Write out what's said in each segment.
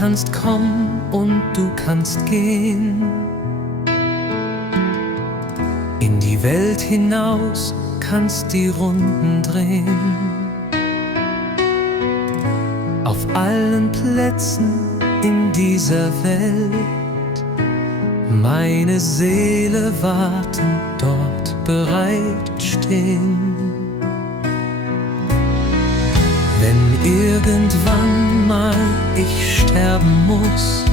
kannst kommen und du kannst gehen. In die Welt hinaus kannst die Runden drehen. Auf allen Plätzen in dieser Welt, meine Seele warten, dort bereit stehen. Wenn irgendwann mal ich sterben muss,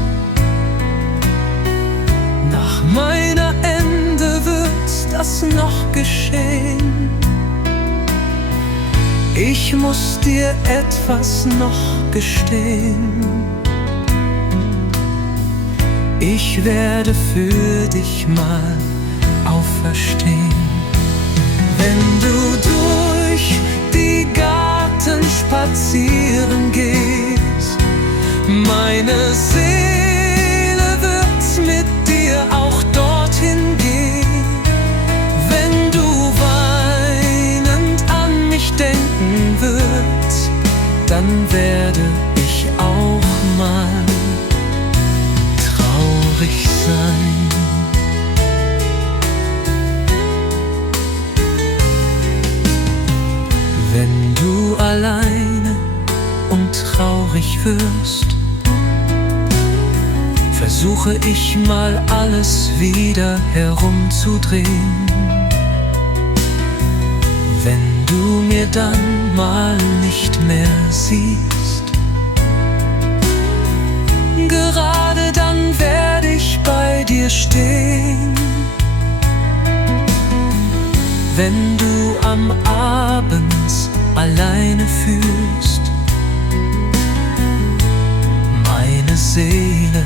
nach meiner Ende wird das noch geschehen. Ich muss dir etwas noch gestehen. Ich werde für dich mal auferstehen. Wenn du durch die Garten spazieren gehst, meine Seele wird mit dir auch dorthin gehen. Wenn du weinend an mich denken wirst, dann werde ich auch mal traurig sein. Wenn du alleine und traurig wirst, versuche ich mal alles wieder herumzudrehen. Wenn du mir dann mal nicht mehr siehst, gerade dann werde ich bei dir stehen. Wenn du am Abend alleine fühlst, meine Seele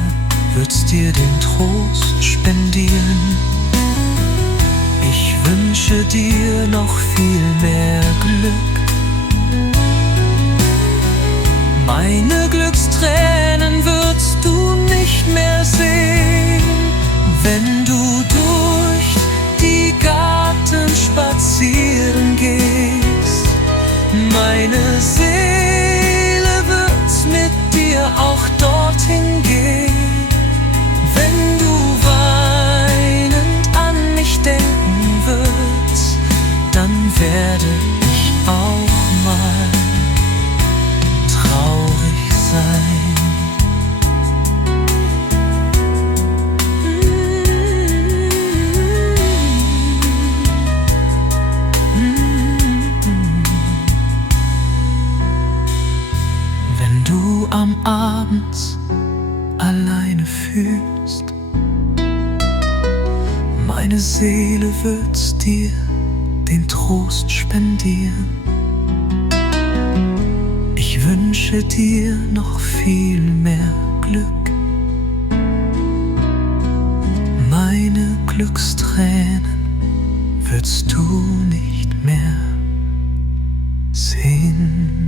wird's dir den Trost spendieren. Ich wünsche dir noch viel mehr Glück. Meine Glückstränen würdest du nicht mehr sehen, wenn du durch die Garten spazieren gehst. Meine Seele wird mit dir auch dorthin gehen. Wenn du weinend an mich denken wirst, dann werde ich auch mal traurig sein. Wenn du am Abend alleine fühlst, meine Seele wird's dir den Trost spendieren. Ich wünsche dir noch viel mehr Glück. Meine Glückstränen würdest du nicht mehr sehen.